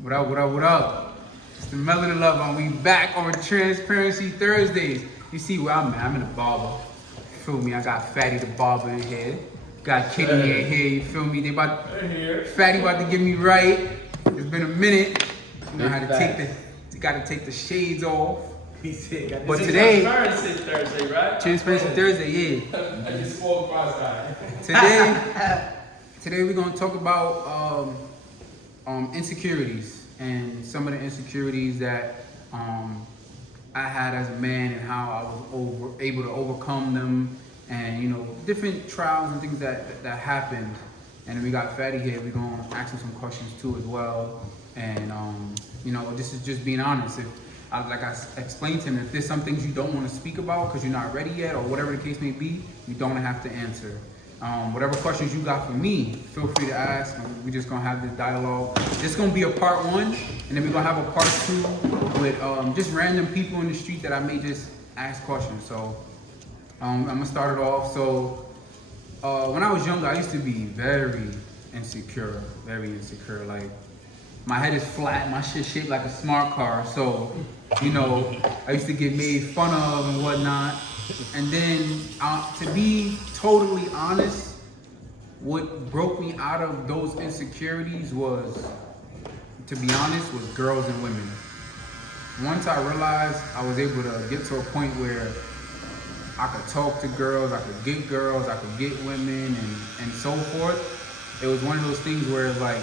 What up, what up, what up? It's the Melanin Love, and we back on Transparency Thursdays. You see where I'm at? I'm in the barber. Feel me? I got Fatty the barber in here. Got Kitty in here, you feel me? Fatty about to get me right. It's been a minute. You know how to gotta take the shades off. But today, Transparency Thursday, right? Transparency Thursday, yeah. I just walked by. Today we're gonna talk about insecurities and some of the insecurities that I had as a man and how I was able to overcome them, and different trials and things that happened. And then we got Fatty here. We're gonna ask him some questions too as well. And this is just being honest. Like I explained to him, if there's some things you don't want to speak about because you're not ready yet, or whatever the case may be, you don't have to answer. Whatever questions you got for me, feel free to ask. And we're just gonna have this dialogue. This is gonna be a part one, and then we're gonna have a part two with just random people in the street that I may just ask questions. So I'm gonna start it off. So when I was younger, I used to be very insecure. Like, my head is flat, my shit shaped like a smart car. So, I used to get made fun of and whatnot. And then, to be totally honest, what broke me out of those insecurities was girls and women. Once I realized I was able to get to a point where I could talk to girls, I could get girls, I could get women, and so forth, it was one of those things where it's like,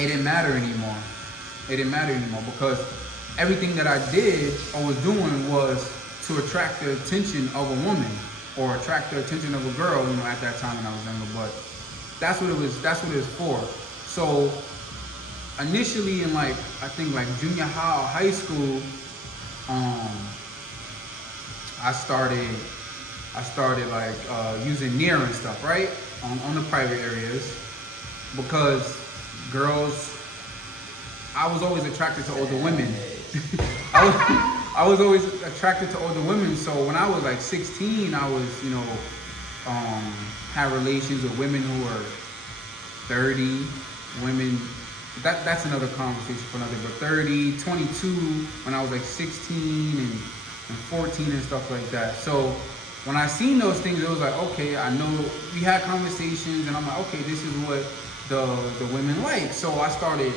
it didn't matter anymore. Because everything that I did or was doing was to attract the attention of a woman or attract the attention of a girl, at that time when I was younger. But that's what it was for. So initially in I think junior high school, I started using Near and stuff, right? On the private areas, because girls, I was always attracted to older women. I was always attracted to older women. So when I was 16, I was, had relations with women who were 30, women, that's another conversation for another, but 30, 22, when I was 16 and 14 and stuff like that. So when I seen those things, it was like, okay, I know, we had conversations, and I'm like, okay, this is what the women like. So I started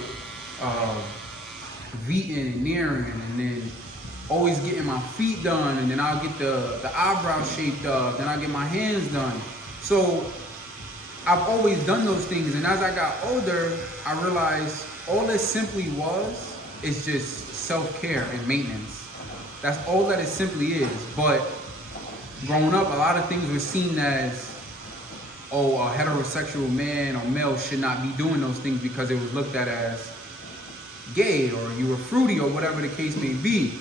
veting and nearing, and then always getting my feet done, and then I'll get the eyebrows shaped up, then I'll get my hands done. So I've always done those things, and as I got older, I realized all it simply is just self-care and maintenance. That's all that it simply is. But growing up, a lot of things were seen as, a heterosexual man or male should not be doing those things because it was looked at as gay, or you were fruity, or whatever the case may be.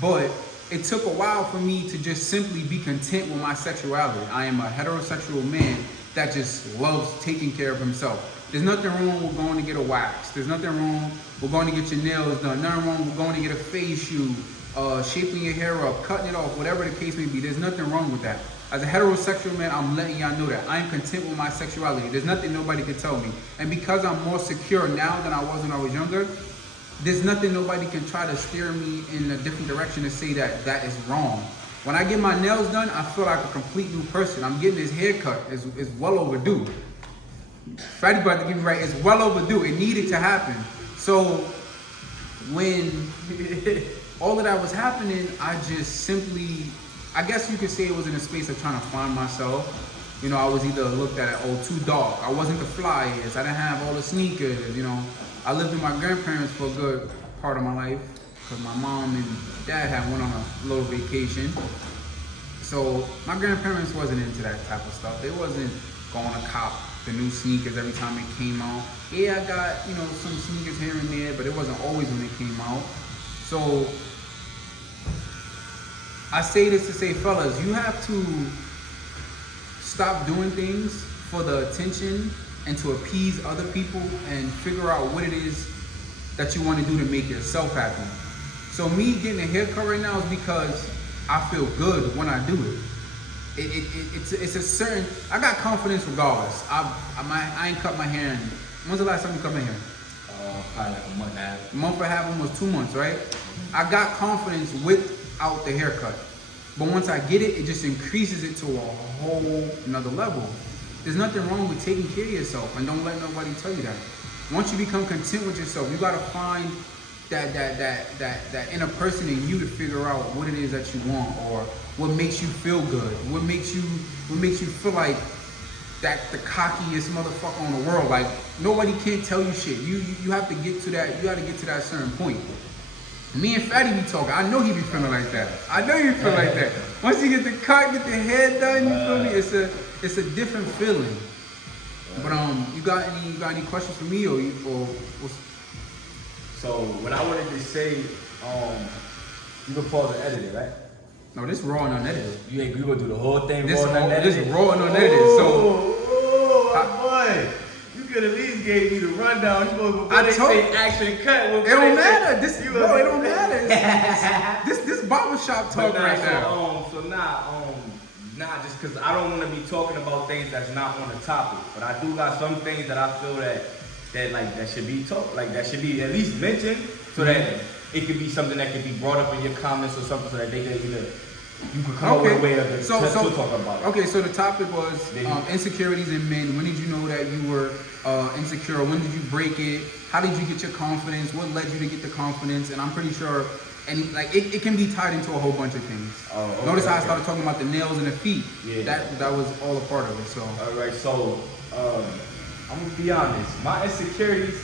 But it took a while for me to just simply be content with my sexuality. I am a heterosexual man that just loves taking care of himself. There's nothing wrong with going to get a wax. There's nothing wrong with going to get your nails done. Nothing wrong with going to get a facial, shaping your hair up, cutting it off, whatever the case may be. There's nothing wrong with that. As a heterosexual man, I'm letting y'all know that I am content with my sexuality. There's nothing nobody can tell me. And because I'm more secure now than I was when I was younger, there's nothing nobody can try to steer me in a different direction to say that that is wrong. When I get my nails done, I feel like a complete new person. I'm getting this haircut. It's well overdue. Fatty about to get me right. It's well overdue. It needed to happen. So when all of that was happening, I just simply, I guess you could say it was in a space of trying to find myself. I was either looked at as, too dark. I wasn't the flyest. I didn't have all the sneakers, I lived with my grandparents for a good part of my life because my mom and dad had went on a little vacation. So my grandparents wasn't into that type of stuff. They wasn't going to cop the new sneakers every time it came out. Yeah, I got, some sneakers here and there, but it wasn't always when it came out. So I say this to say, fellas, you have to stop doing things for the attention and to appease other people, and figure out what it is that you want to do to make yourself happy. So me getting a haircut right now is because I feel good when I do it. It's a certain, I got confidence regardless. I ain't cut my hair in, when's the last time you cut my hair? Probably like a month and a month and a half, almost 2 months, right? I got confidence without the haircut. But once I get it, it just increases it to a whole nother level. There's nothing wrong with taking care of yourself, and don't let nobody tell you that. Once you become content with yourself, you gotta find that inner person in you to figure out what it is that you want, or what makes you feel good, what makes you feel like that the cockiest motherfucker on the world. Like nobody can tell you shit. You have to get to that. You got to get to that certain point. Me and Fatty be talking. I know he be feeling like that. I know you feel like that. Once you get the cut, get the hair done, you feel me? It's a different feeling. But you got any questions for me or what's... So what I wanted to say, you can pause and edit it, right? No, this raw and unedited. You gonna do the whole thing This raw and unedited? This raw and unedited. Boy, you could at least gave me the rundown. You supposed to say action cut. It don't matter. It don't matter. This barbershop talk right now. Nah, just because I don't want to be talking about things that's not on the topic, but I do got some things that I feel that should be talked, like that should be at least mentioned, so that it could be something that could be brought up in your comments or something, so that they can either you could come up with a way of to talk about it. Okay, so the topic was insecurities in men. When did you know that you were insecure? When did you break it? How did you get your confidence? What led you to get the confidence? And I'm pretty sure, and like it can be tied into a whole bunch of things. Notice how I started talking about the nails and the feet. Yeah. That was all a part of it. So. All right, so I'm gonna be honest. My insecurities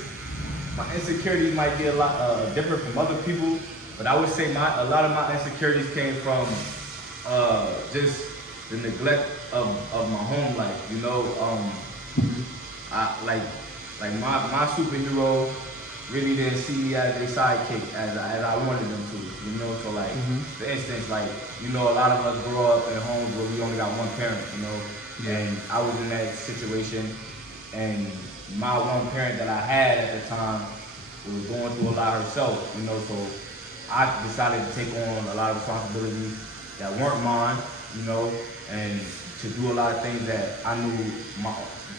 might be a lot different from other people, but I would say a lot of my insecurities came from just the neglect of my home life. You know, I like my superhero really didn't see me as a sidekick as I wanted them to. You know, so like for instance, like a lot of us grow up in homes where we only got one parent. You know, and I was in that situation, and my one parent that I had at the time was going through a lot herself. You know, so I decided to take on a lot of responsibilities that weren't mine, you know, and to do a lot of things that I knew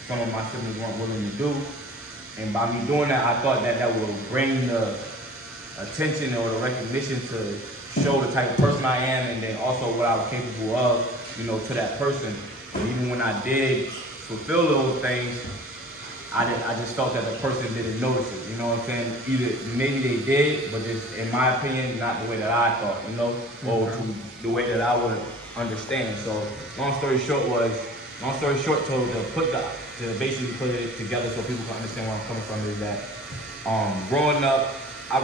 some of my siblings weren't willing to do. And by me doing that, I thought that would bring the attention or the recognition to show the type of person I am, and then also what I was capable of, you know, to that person. And even when I did fulfill those things, I just felt that the person didn't notice it, you know what I'm saying? Either maybe they did, but just in my opinion, not the way that I thought, you know, or to the way that I would understand. So long story short, to basically put it together so people can understand where I'm coming from, is that growing up, I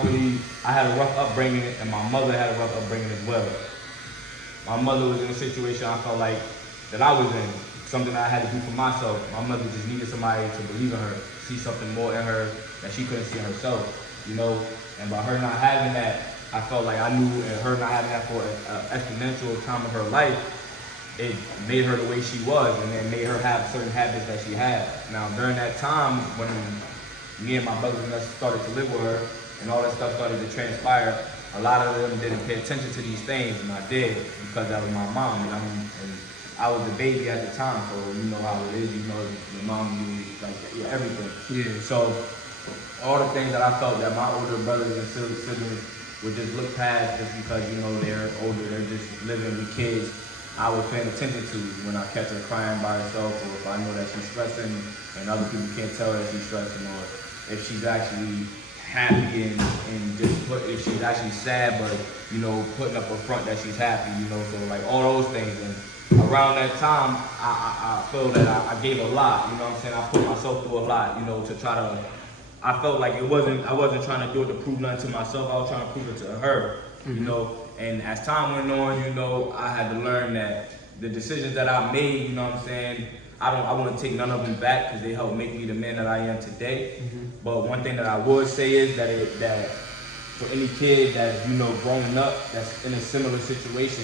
had a rough upbringing, and my mother had a rough upbringing as well. My mother was in a situation I felt like that I was in, something I had to do for myself. My mother just needed somebody to believe in her, see something more in her that she couldn't see in herself, you know? And by her not having that, I felt like I knew, and her not having that for an exponential time of her life, it made her the way she was, and it made her have certain habits that she had. Now, during that time, when me and my brothers started to live with her, and all that stuff started to transpire, a lot of them didn't pay attention to these things, and I did, because that was my mom, and I was a baby at the time, so you know how it is, you know, your mom, you like everything. Yeah. So all the things that I felt that my older brothers and siblings would just look past just because, you know, they're older, they're just living with kids, I was paying attention to when I catch her crying by herself, or if I know that she's stressing and other people can't tell that she's stressing, or if she's actually happy and just if she's actually sad, but, you know, putting up a front that she's happy, you know, so like all those things. And around that time, I feel that I gave a lot, you know what I'm saying? I put myself through a lot, you know, to try to, I felt like I wasn't trying to do it to prove nothing to myself, I was trying to prove it to her, you know? And as time went on, you know, I had to learn that the decisions that I made, you know what I'm saying, I want to take none of them back because they helped make me the man that I am today. But one thing that I would say is that for any kid that's, you know, growing up, that's in a similar situation,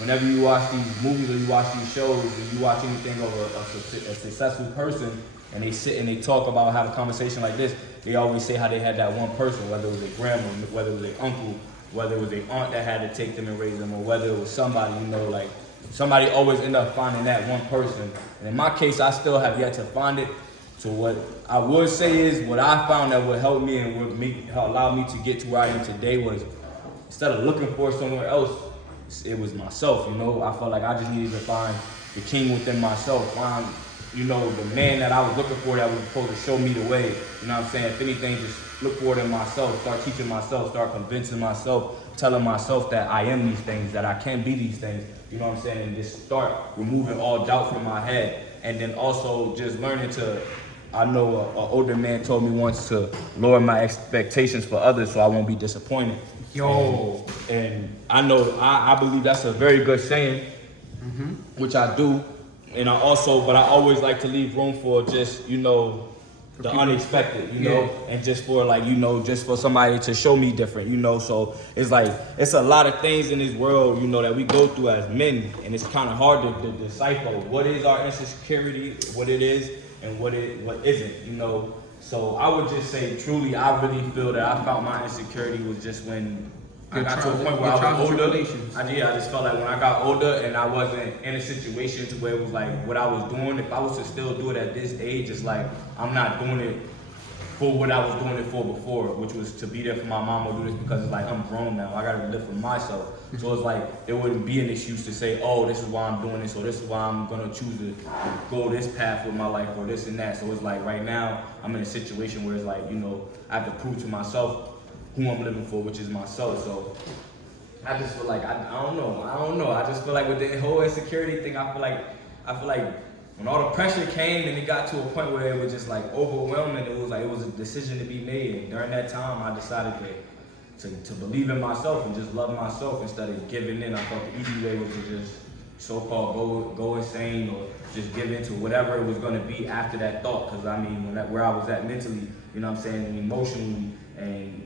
whenever you watch these movies or you watch these shows or you watch anything of a successful person, and they sit and they talk about, have a conversation like this, they always say how they had that one person, whether it was a grandma, whether it was an uncle, whether it was an aunt that had to take them and raise them, or whether it was somebody, you know, like somebody always end up finding that one person. And in my case, I still have yet to find it, So what I would say is what I found that would help me and would allow me to get to where I am today was instead of looking for somewhere else, it was myself. You know, I felt like I just needed to find the king within myself, find, you know, the man that I was looking for that was supposed to show me the way. You know what I'm saying? If anything, just look for it in myself, start teaching myself, start convincing myself, telling myself that I am these things, that I can be these things. You know what I'm saying? And just start removing all doubt from my head. And then also just learning to, I know an older man told me once to lower my expectations for others so I won't be disappointed. Yo. And I know, I believe that's a very good saying, which I do. And I always like to leave room for just, you know, the unexpected, you know, and just for like, you know, just for somebody to show me different, you know. So it's like, it's a lot of things in this world, you know, that we go through as men, and it's kind of hard to decipher what is our insecurity, what it is, and what isn't, you know. So I would just say, truly, I really feel that I found my insecurity was just when I got to a point where I was older. I just felt like when I got older and I wasn't in a situation to where it was like what I was doing, if I was to still do it at this age, it's like I'm not doing it for what I was doing it for before, which was to be there for my mom or do this because it's like I'm grown now. I gotta live for myself. So it's like there wouldn't be an excuse to say, oh, this is why I'm doing this, or this is why I'm gonna choose to go this path with my life, or this and that. So it's like right now I'm in a situation where it's like, you know, I have to prove to myself who I'm living for, which is myself. So I just feel like I don't know. I just feel like with the whole insecurity thing, I feel like when all the pressure came and it got to a point where it was just like overwhelming, it was a decision to be made. And during that time, I decided to believe in myself and just love myself instead of giving in. I thought the easy way was to just so-called go insane or just give in to whatever it was going to be after that thought. Because I mean, where I was at mentally, you know what I'm saying, and emotionally and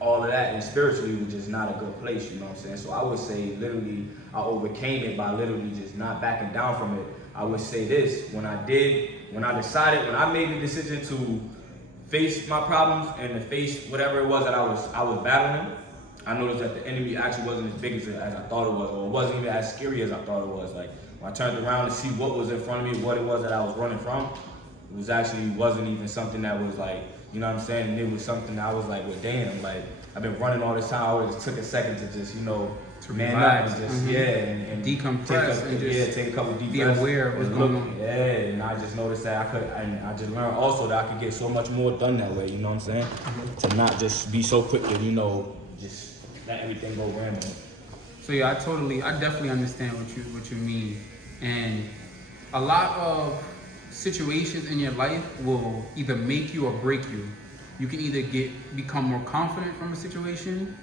all of that, and spiritually was just not a good place, you know what I'm saying? So I would say literally I overcame it by literally just not backing down from it. I would say this, when I made the decision to face my problems and to face whatever it was that I was battling, I noticed that the enemy actually wasn't as big as I thought it was, or it wasn't even as scary as I thought it was. Like when I turned around to see what was in front of me, what it was that I was running from, it wasn't even something that was like, you know what I'm saying? And it was something that I was like, well, damn, like I've been running all this time. I just took a second to just, you know, to man up and just, and decompress and just take a couple deep be breaths. aware of what's going on. Yeah, and I just noticed that I just learned also that I could get so much more done that way, you know what I'm saying? To not just be so quick to, you know, just let everything go random. So yeah, I definitely understand what you mean. And a lot of situations in your life will either make you or break you. You can either become more confident from a situation,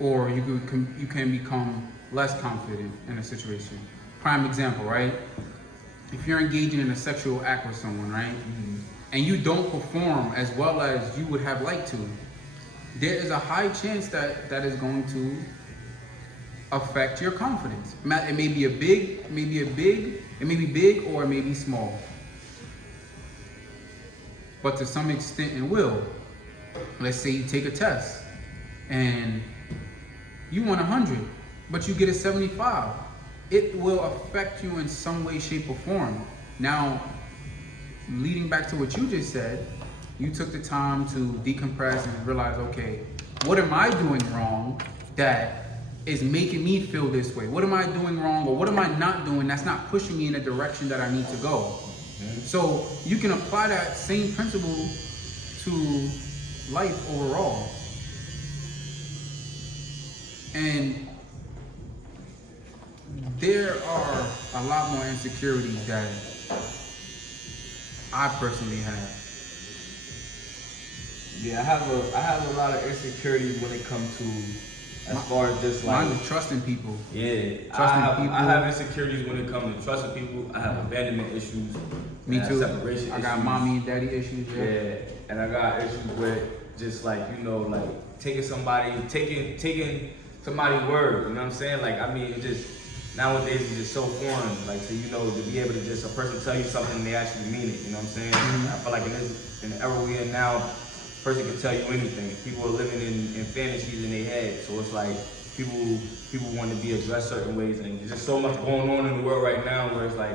or you can become less confident in a situation. Prime example, right? If you're engaging in a sexual act with someone, right, and you don't perform as well as you would have liked to, there is a high chance that is going to affect your confidence. It may be big, or it may be small. But to some extent it will. Let's say you take a test and you want 100, but you get a 75. It will affect you in some way, shape, or form. Now, leading back to what you just said, you took the time to decompress and realize, okay, what am I doing wrong that is making me feel this way? What am I doing wrong, or what am I not doing that's not pushing me in the direction that I need to go? So you can apply that same principle to life overall. And there are a lot more insecurities that I personally have. Yeah, I have a lot of insecurities when it comes to as far as just like mine is trusting people. Yeah, Trusting people. I have insecurities when it comes to trusting people. I have abandonment issues. Me too. Separation I got issues. mommy and daddy issues. Yeah, and I got issues with just like, you know, like taking somebody's word. You know what I'm saying? Like, I mean, it just nowadays it's just so foreign. Like, to, you know, to be able to just a person tell you something and they actually mean it. You know what I'm saying? I feel like in the era we're in now, a person can tell you anything. People are living in fantasies in their head. So it's like people want to be addressed certain ways, and there's just so much going on in the world right now where it's like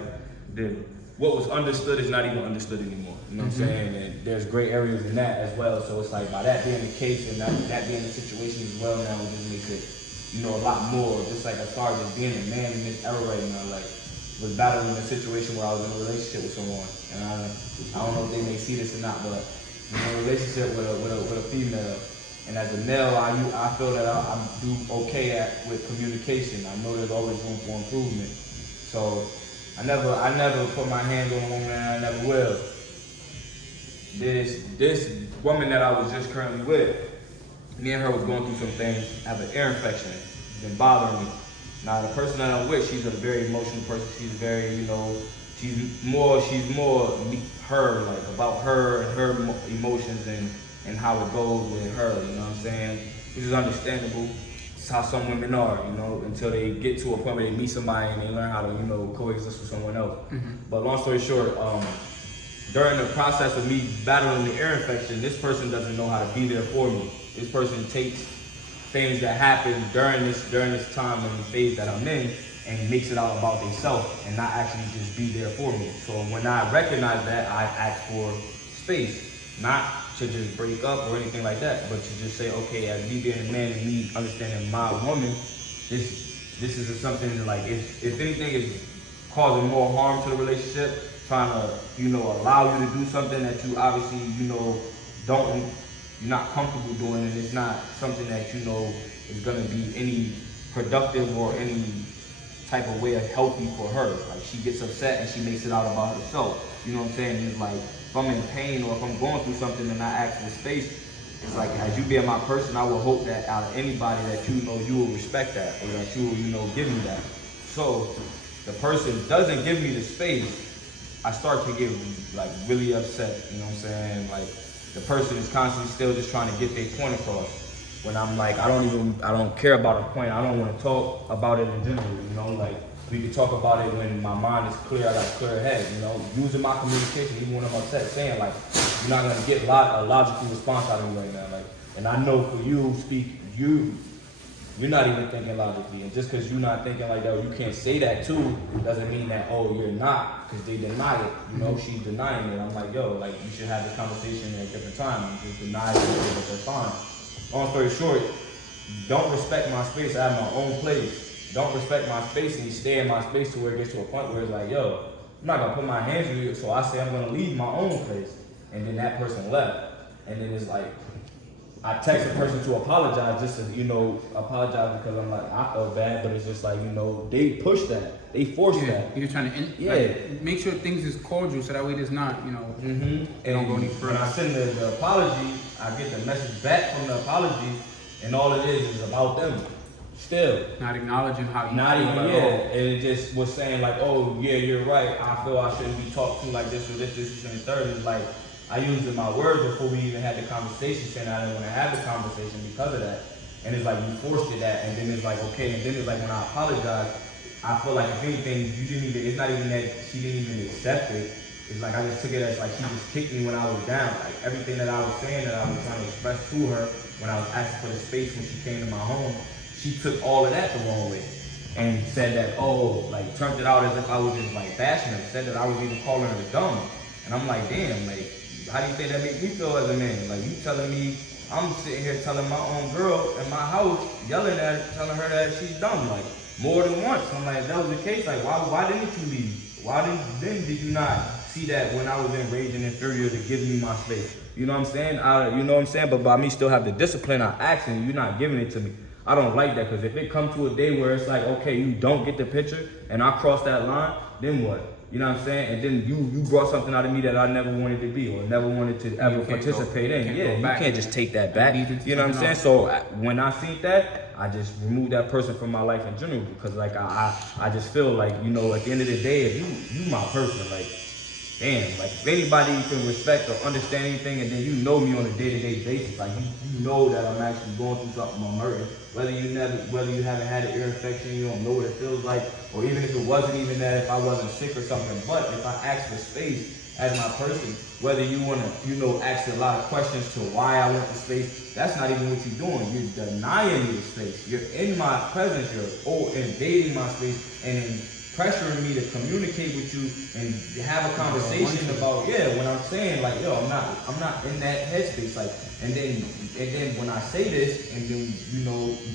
what was understood is not even understood anymore. You know what I'm saying? And there's gray areas in that as well. So it's like by that being the case and that being the situation as well now, it just makes it, you know, a lot more. Just like as far as just being a man in this era right now, like was battling a situation where I was in a relationship with someone, and I don't know if they may see this or not, but in a relationship with a female. And as a male, I feel that I do okay with communication. I know there's always room for improvement. So I never put my hands on a woman, and I never will. This woman that I was just currently with, me and her was going through some things. I have an ear infection. It's been bothering me. Now the person that I'm with, she's a very emotional person. She's very, you know, she's more her, like about her and her emotions and how it goes with her, you know what I'm saying? Which is understandable. It's how some women are, you know, until they get to a point where they meet somebody and they learn how to, you know, coexist with someone else. But long story short, during the process of me battling the ear infection, this person doesn't know how to be there for me. This person takes things that happen during this time and phase that I'm in and makes it all about themselves and not actually just be there for me. So when I recognize that, I ask for space, not to just break up or anything like that, but to just say, okay, as me being a man and me understanding my woman, this is something like if anything is causing more harm to the relationship, trying to, you know, allow you to do something that you obviously, you know, you're not comfortable doing, and it's not something that you know is gonna be any productive or any type of way of healthy for her. Like she gets upset and she makes it out about herself. You know what I'm saying? It's like if I'm in pain or if I'm going through something and I ask for space, it's like as you being my person, I will hope that out of anybody that you know you will respect that or that you will, you know, give me that. So the person doesn't give me the space, I start to get like really upset. You know what I'm saying? Like the person is constantly still just trying to get their point across. When I'm like, I don't care about a point. I don't want to talk about it in general, you know, like we can talk about it when my mind is clear, I got a clear head, you know, using my communication, even when I'm upset, saying like, you're not gonna get a logical response out of me right now, like, and I know for you, you're not even thinking logically, and just because you're not thinking like that, you can't say that too, doesn't mean that, oh, you're not, because they deny it, you know, she's denying it. I'm like, yo, like, you should have this conversation at a different time, you just deny it at that time. Long story short, don't respect my space. I have my own place. Don't respect my space and you stay in my space to where it gets to a point where it's like, yo, I'm not gonna put my hands on you, so I say I'm gonna leave my own place. And then that person left. And then it's like, I text a person to apologize just to, you know, apologize because I'm like, I felt bad, but it's just like, you know, they push that. They force that. You're trying to like, make sure things is cordial so that way there's not, you know, they don't go any further. When I send the apology, I get the message back from the apology, and all it is about them. Still. Not acknowledging how you not feel even, at yeah. all. And it just was saying like, oh, yeah, you're right. I feel I shouldn't be talked to like this or this, and the third. It's like, I used my words before we even had the conversation, saying I didn't want to have the conversation because of that. And it's like, you forced it that, and then it's like, okay, and then it's like, when I apologize, I feel like if anything, it's not even that she didn't even accept it. It's like, I just took it as like, she just kicked me when I was down. Like, everything that I was saying that I was trying to express to her when I was asking for the space when she came to my home, she took all of that the wrong way. And said that, oh, like, turned it out as if I was just like bashing her. Said that I was even calling her dumb. And I'm like, damn, like, how do you think that makes me feel as a man? Like, you telling me, I'm sitting here telling my own girl in my house, yelling at her, telling her that she's dumb, like, more than once. I'm like, if that was the case, like, why didn't you leave? Then did you not see that when I was enraged and inferior to give me my space? You know what I'm saying? You know what I'm saying? But by me still have the discipline, I ask and you're not giving it to me. I don't like that, because if it comes to a day where it's like, okay, you don't get the picture and I cross that line, then what? You know what I'm saying? And then you brought something out of me that I never wanted to be or never wanted to ever participate in. Yeah, you can't just take that back. You know what I'm saying? So when I seen that, I just removed that person from my life in general, because like I just feel like, you know, at the end of the day, if you my person, like, damn, like if anybody can respect or understand anything, and then you know me on a day-to-day basis, like you know that I'm actually going through something, I'm hurting. Whether you haven't had an ear infection, you don't know what it feels like, or even if it wasn't even that, if I wasn't sick or something. But if I ask for space as my person, whether you want to, you know, ask a lot of questions to why I want the space, that's not even what you're doing. You're denying me the space. You're in my presence. You're invading my space and pressuring me to communicate with you and have a conversation about, when I'm saying like, yo, I'm not in that headspace. Like, and then when I say this, and then you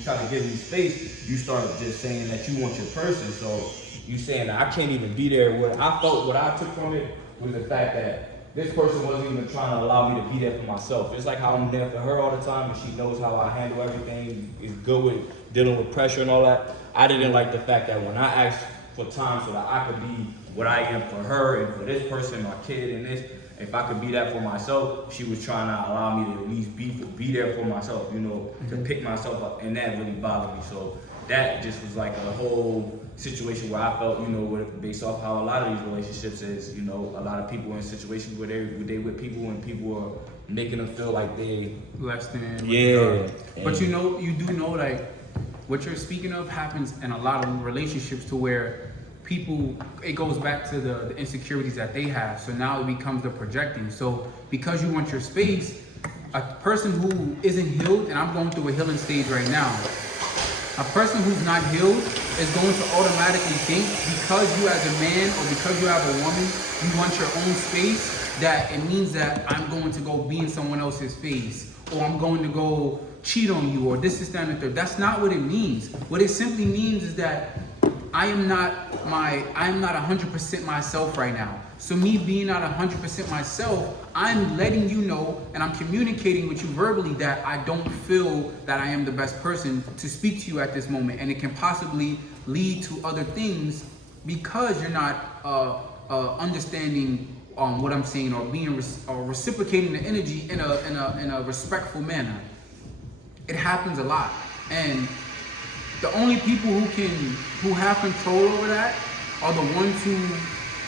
try to give me space, you start just saying that you want your person. So you saying that I can't even be there. What I took from it was the fact that this person wasn't even trying to allow me to be there for myself. It's like how I'm there for her all the time, and she knows how I handle everything, is good with dealing with pressure and all that. I didn't like the fact that when I asked for time so that I could be what I am for her and for this person, my kid, and this, if I could be that for myself, she was trying to allow me to at least be there for myself, to pick myself up, and that really bothered me. So that just was like a whole situation where I felt, based off how a lot of these relationships is, a lot of people in situations where they with people and people are making them feel like they less than. Yeah. But you do know, like, what you're speaking of happens in a lot of relationships to where people, it goes back to the insecurities that they have. So now it becomes the projecting. So because you want your space, a person who isn't healed, and I'm going through a healing stage right now, a person who's not healed is going to automatically think because you as a man or because you have a woman, you want your own space, that it means that I'm going to go be in someone else's face, or I'm going to go cheat on you, or this, that, and the third. That's not what it means. What it simply means is that I am not 100% myself right now. So me being not 100% myself, I'm letting you know, and I'm communicating with you verbally that I don't feel that I am the best person to speak to you at this moment, and it can possibly lead to other things because you're not understanding what I'm saying, or being or reciprocating the energy in a respectful manner. It happens a lot, and the only people who have control over that are the ones who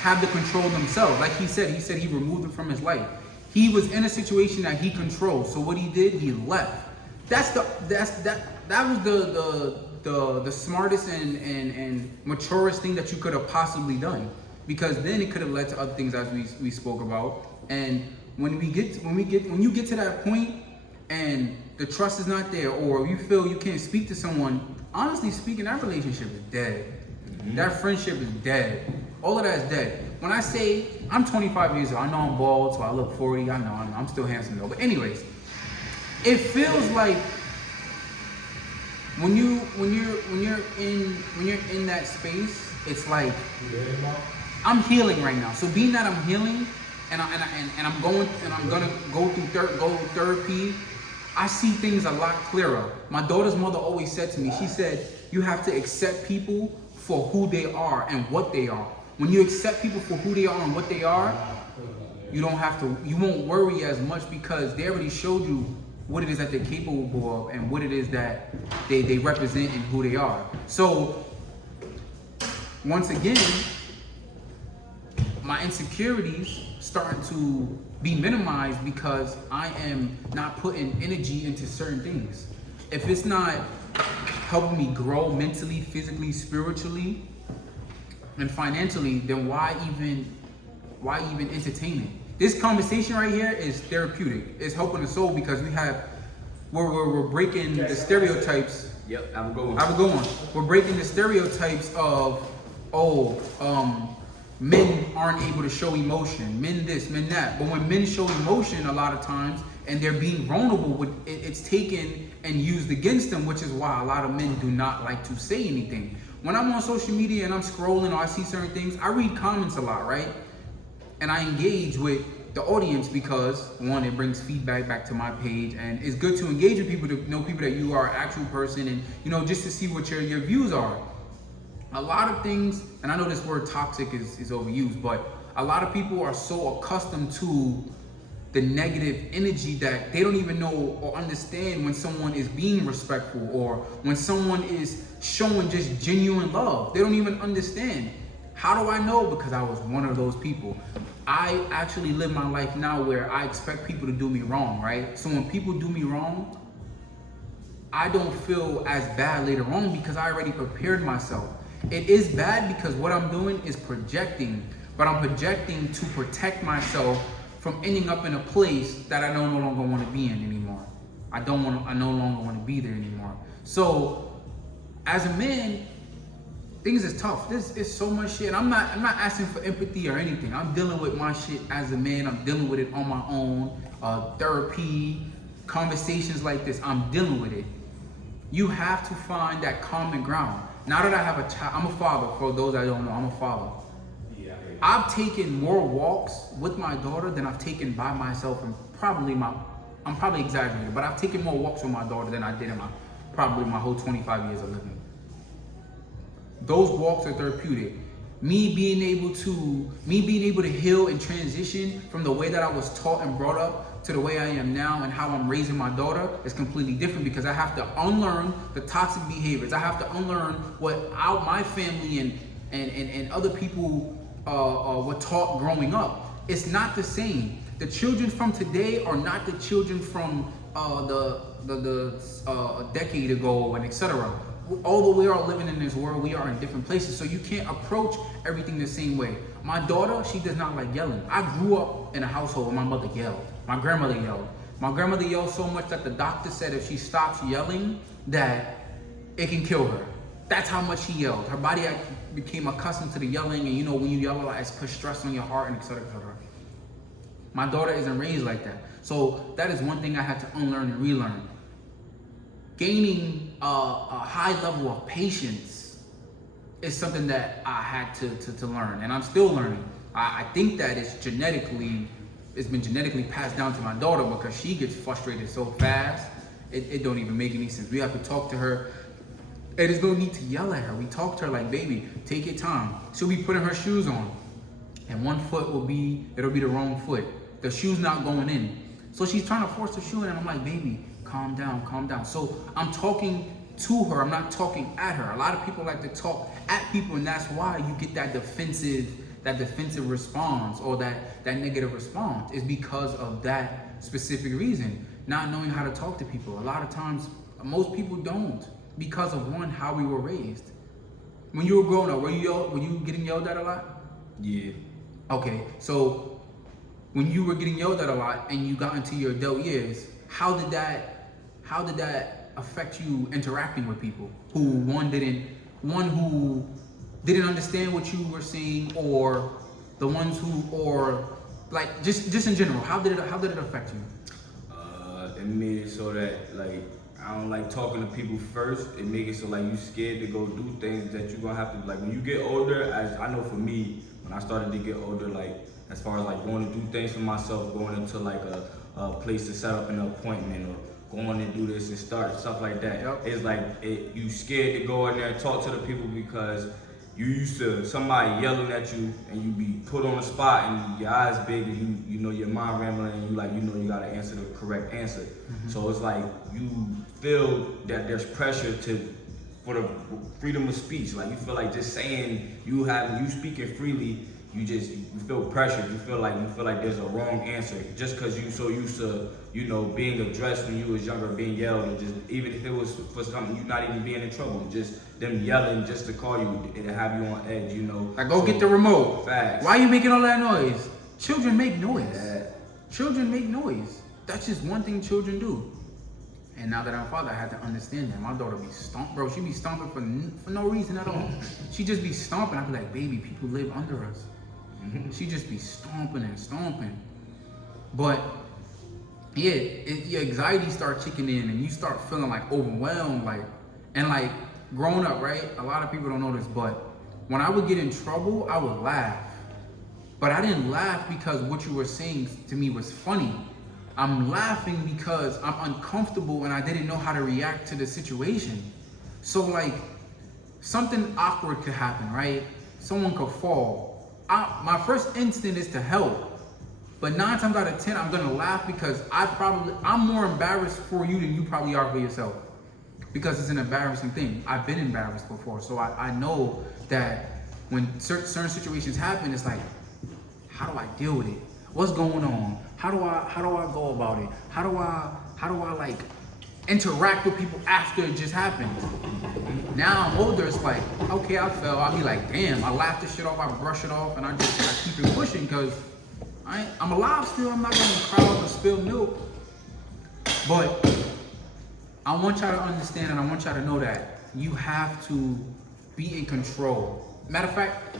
have the control themselves. Like he said he removed it from his life. He was in a situation that he controlled. So what he did, he left. That was the smartest and maturest thing that you could have possibly done, because then it could have led to other things as we spoke about. And when you get to that point and the trust is not there, or you feel you can't speak to someone, honestly speaking, that relationship is dead. Mm-hmm. That friendship is dead. All of that is dead. When I say I'm 25 years old, I know I'm bald, so I look 40. I know I'm still handsome though. But anyways, it feels like when you're in that space, it's like I'm healing right now. So being that I'm healing, and I'm gonna go through therapy, I see things a lot clearer. My daughter's mother always said to me, she said, you have to accept people for who they are and what they are. When you accept people for who they are and what they are, you won't worry as much, because they already showed you what it is that they're capable of and what it is that they represent and who they are. So once again, my insecurities starting to be minimized because I am not putting energy into certain things. If it's not helping me grow mentally, physically, spiritually, and financially, then why even entertain it? This conversation right here is therapeutic. It's helping the soul, because we're breaking the stereotypes. Yep, I'm going. We're breaking the stereotypes of men aren't able to show emotion, men this, men that. But when men show emotion a lot of times and they're being vulnerable, it's taken and used against them, which is why a lot of men do not like to say anything. When I'm on social media and I'm scrolling or I see certain things, I read comments a lot, right? And I engage with the audience because, one, it brings feedback back to my page, and it's good to engage with people, to know people that you are an actual person, and just to see what your views are. A lot of things, and I know this word toxic is overused, but a lot of people are so accustomed to the negative energy that they don't even know or understand when someone is being respectful, or when someone is showing just genuine love. They don't even understand. How do I know? Because I was one of those people. I actually live my life now where I expect people to do me wrong, right? So when people do me wrong, I don't feel as bad later on because I already prepared myself. It is bad because what I'm doing is projecting, but I'm projecting to protect myself from ending up in a place that I no longer want to be in anymore. I no longer want to be there anymore. So as a man, things is tough. This is so much shit. I'm not asking for empathy or anything. I'm dealing with my shit as a man. I'm dealing with it on my own. Therapy, conversations like this. I'm dealing with it. You have to find that common ground. Now that I have a child, I'm a father. For those that don't know, I'm a father. Yeah. I've taken more walks with my daughter than I've taken by myself, and I'm probably exaggerating, but I've taken more walks with my daughter than I did in probably my whole 25 years of living. Those walks are therapeutic. Me being able to heal and transition from the way that I was taught and brought up to the way I am now and how I'm raising my daughter is completely different, because I have to unlearn the toxic behaviors. I have to unlearn what my family and other people were taught growing up. It's not the same. The children from today are not the children from a decade ago and etc. Although we are living in this world, we are in different places, so you can't approach everything the same way. My daughter, she does not like yelling. I grew up in a household where my mother yelled. My grandmother yelled. My grandmother yelled so much that the doctor said if she stops yelling, that it can kill her. That's how much she yelled. Her body became accustomed to the yelling, and you know, when you yell a lot, it's put stress on your heart and etc. etc. My daughter isn't raised like that. So that is one thing I had to unlearn and relearn. Gaining a high level of patience is something that I had to learn, and I'm still learning. I think that it's been genetically passed down to my daughter, because she gets frustrated so fast, it don't even make any sense. We have to talk to her, and there's no need to yell at her. We talk to her like, baby, take your time. She'll be putting her shoes on, and one foot it'll be the wrong foot. The shoe's not going in. So she's trying to force the shoe in, and I'm like, baby, calm down, calm down. So I'm talking to her, I'm not talking at her. A lot of people like to talk at people, and that's why you get that defensive response, or that negative response, is because of that specific reason. Not knowing how to talk to people. A lot of times, most people don't, because of how we were raised. When you were growing up, were you getting yelled at a lot? Yeah. Okay, so when you were getting yelled at a lot and you got into your adult years, how did that affect you interacting with people who didn't understand what you were saying, or the ones or like just in general, how did it affect you? It made it so that, like, I don't like talking to people first. It make it so like you scared to go do things that you're gonna have to, like, when you get older. As I know for me, when I started to get older, like as far as like going to do things for myself, going into like a place to set up an appointment, or going and do this and start stuff like that. Yep. It's like you scared to go in there and talk to the people, because you used to somebody yelling at you and you be put on the spot and your eyes big and you know your mind rambling and you gotta answer the correct answer. Mm-hmm. So it's like you feel that there's pressure for the freedom of speech. Like you feel like just saying you speaking freely, you feel pressured. You feel like there's a wrong answer just because you so used to, being addressed when you was younger, being yelled, and just even if it was for something you not even being in trouble, just them yelling just to call you, it'll have you on edge, Like, go get the remote. Facts. Why are you making all that noise? Children make noise. Yeah. Children make noise. That's just one thing children do. And now that I'm a father, I had to understand that. My daughter be bro. She be stomping for no reason at all. She just be stomping. I be like, baby, people live under us. She just be stomping and stomping. But yeah, your anxiety start kicking in, and you start feeling like overwhelmed, like growing up, right? A lot of people don't know this, but when I would get in trouble, I would laugh. But I didn't laugh because what you were saying to me was funny. I'm laughing because I'm uncomfortable and I didn't know how to react to the situation. So like something awkward could happen, right? Someone could fall. My first instinct is to help. But 9 times out of 10, I'm gonna laugh because I'm more embarrassed for you than you probably are for yourself. Because it's an embarrassing thing. I've been embarrassed before. So I know that when certain situations happen, it's like, how do I deal with it? What's going on? How do I go about it? How do I like interact with people after it just happened? Now I'm older, it's like, okay, I fell. I'll be like, damn, I laugh this shit off, I brush it off, and I keep it pushing because I'm alive still. I'm not gonna cry off and spill milk. But I want y'all to understand, and I want y'all to know that you have to be in control. Matter of fact,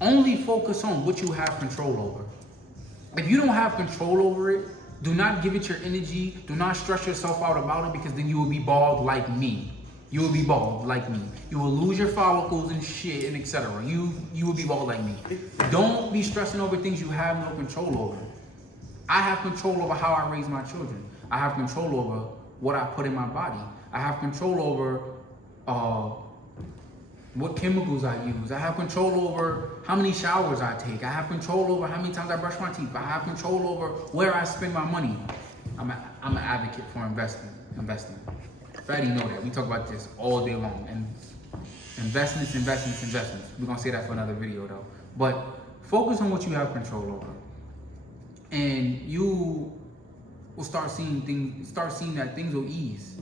only focus on what you have control over. If you don't have control over it, do not give it your energy. Do not stress yourself out about it, because then you will be bald like me. You will be bald like me. You will lose your follicles and shit and etc. You will be bald like me. Don't be stressing over things you have no control over. I have control over how I raise my children. I have control over what I put in my body. I have control over what chemicals I use. I have control over how many showers I take. I have control over how many times I brush my teeth. I have control over where I spend my money. I'm an advocate for investing. Fatty know that. We talk about this all day long. And investments. We're gonna say that for another video though. But focus on what you have control over. And you will start seeing that things will ease.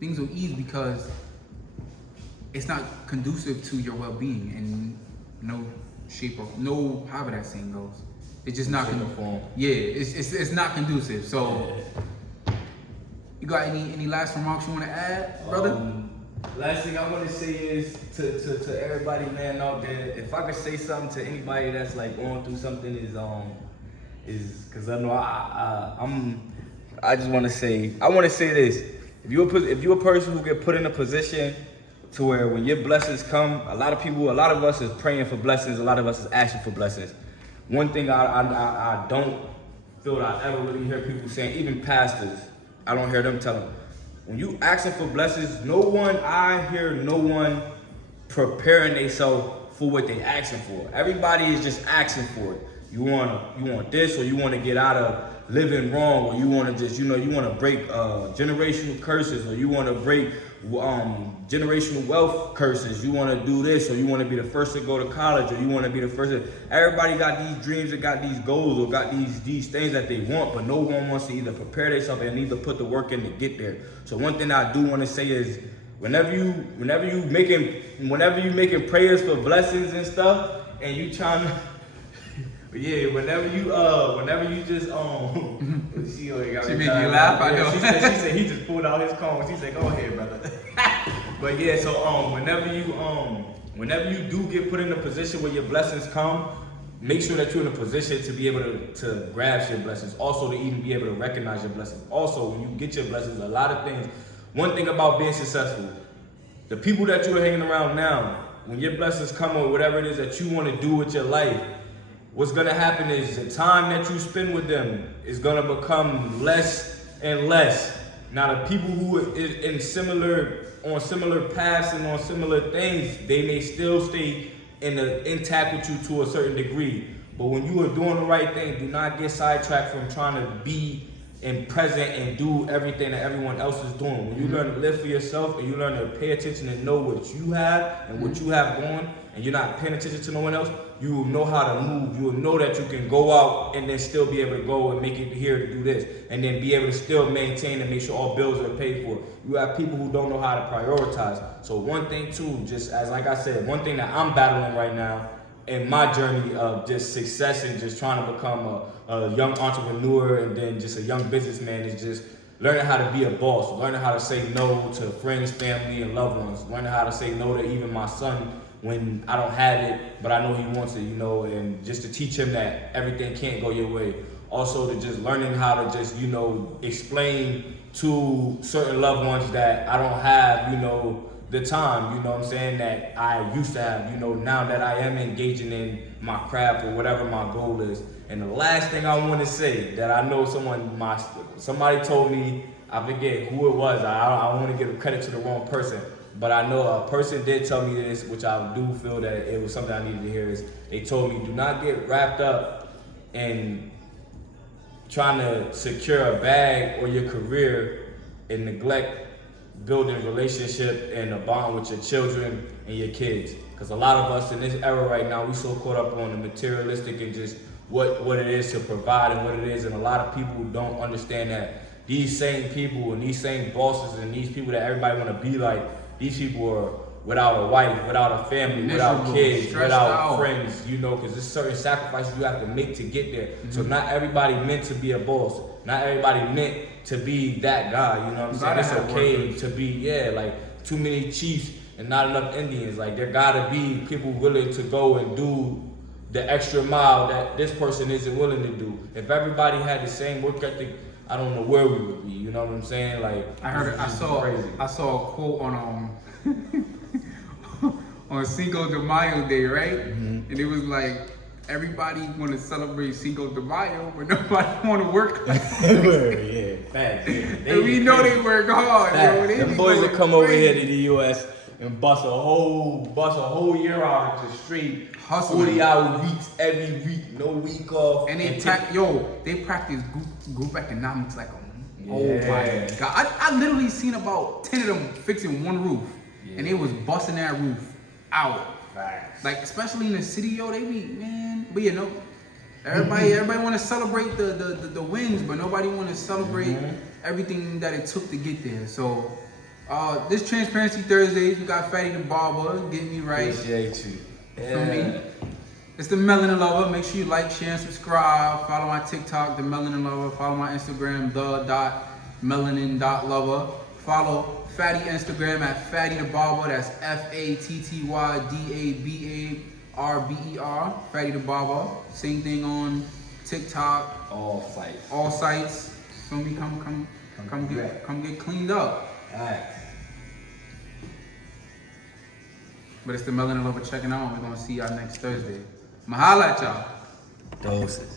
Things will ease because it's not conducive to your well-being in no shape or no, however that saying goes. It's just not conducive. Yeah, it's not conducive. So, you got any last remarks you want to add, brother? Last thing I want to say is to everybody, man, out there. If I could say something to anybody that's like going through something, is because I know I just want to say this. If you're a person who get put in a position to where when your blessings come, a lot of us is praying for blessings, a lot of us is asking for blessings. One thing I don't feel that I ever really hear people saying, even pastors, I don't hear them telling. When you asking for blessings, I hear no one preparing themselves for what they asking for. Everybody is just asking for it. You want this, or you want to get out of living wrong, or you want to just, you want to break generational curses, or you want to break generational wealth curses. You want to do this, or you want to be the first to go to college, or you want to be the first to... Everybody got these dreams and got these goals or got these things that they want, but no one wants to either prepare themselves and either put the work in to get there. So one thing I do want to say is, whenever you making prayers for blessings and stuff, and you trying to... Yeah, whenever you just she made you laugh. I know. She said he just pulled out his comb. She said, "Go ahead, brother." But yeah, so whenever you do get put in a position where your blessings come, make sure that you're in a position to be able to grasp your blessings. Also, to even be able to recognize your blessings. Also, when you get your blessings, a lot of things. One thing about being successful, the people that you're hanging around now, when your blessings come or whatever it is that you want to do with your life, what's gonna happen is the time that you spend with them is gonna become less and less. Now, the people who are on similar paths and on similar things, they may still stay intact with you to a certain degree. But when you are doing the right thing, do not get sidetracked from trying to be and present and do everything that everyone else is doing. When you learn to live for yourself and you learn to pay attention and know what you have and what you have going, and you're not paying attention to no one else, you will know how to move. You will know that you can go out and then still be able to go and make it here to do this, and then be able to still maintain and make sure all bills are paid for. You have people who don't know how to prioritize. So one thing too, just as like I said, one thing that I'm battling right now in my journey of just success and just trying to become a young entrepreneur and then just a young businessman is just learning how to be a boss, learning how to say no to friends, family, and loved ones, learning how to say no to even my son when I don't have it, but I know he wants it, and just to teach him that everything can't go your way. Also to just learning how to just, explain to certain loved ones that I don't have, the time, what I'm saying, that I used to have, now that I am engaging in my craft or whatever my goal is. And the last thing I want to say that I know somebody told me, I forget who it was, I don't want to give credit to the wrong person, but I know a person did tell me this, which I do feel that it was something I needed to hear, is they told me, do not get wrapped up in trying to secure a bag or your career and neglect building relationship and a bond with your children and your kids. Because a lot of us in this era right now, we so caught up on the materialistic and just what it is to provide and what it is. And a lot of people don't understand that these same people and these same bosses and these people that everybody want to be like, these people are without a wife, without a family, without kids, without friends, because there's certain sacrifices you have to make to get there. Mm-hmm. So not everybody meant to be a boss. Not everybody meant to be that guy, you know what I'm saying? It's okay to be, like too many chiefs and not enough Indians. Like there gotta be people willing to go and do the extra mile that this person isn't willing to do. If everybody had the same work ethic, I don't know where we would be. You know what I'm saying? Like I saw a quote on on Cinco de Mayo Day, right? And it was like everybody want to celebrate Cinco de Mayo, but nobody want to work. Yeah, facts. And we know they work hard, yo. They Them be boys going that come over crazy. here to the U.S. and bust a whole year out into straight Hustling. 40-hour weeks every week, no week off. And they they practice group economics like oh Yeah. my god. I literally seen about 10 of them fixing one roof. And they was busting that roof out. Facts. Like especially in the city, yo, they be man. But you know, everybody want to celebrate the wins, but nobody want to celebrate everything that it took to get there. So this Transparency Thursdays, we got Fatty the Barber getting me right. Appreciate you. Feel me? It's the Melanin Lover. Make sure you like, share, and subscribe. Follow my TikTok, the Melanin Lover. Follow my Instagram, the.melanin.lover. Follow Fatty Instagram at Fatty the Barber. That's FATTYDABARBER. Fatty the Barber. Same thing on TikTok. All fights. All sites. Feel me? Come get cleaned up. Facts. But it's the Melanin Lover checking out. We're gonna see y'all next Thursday. Mahala at y'all. Doses.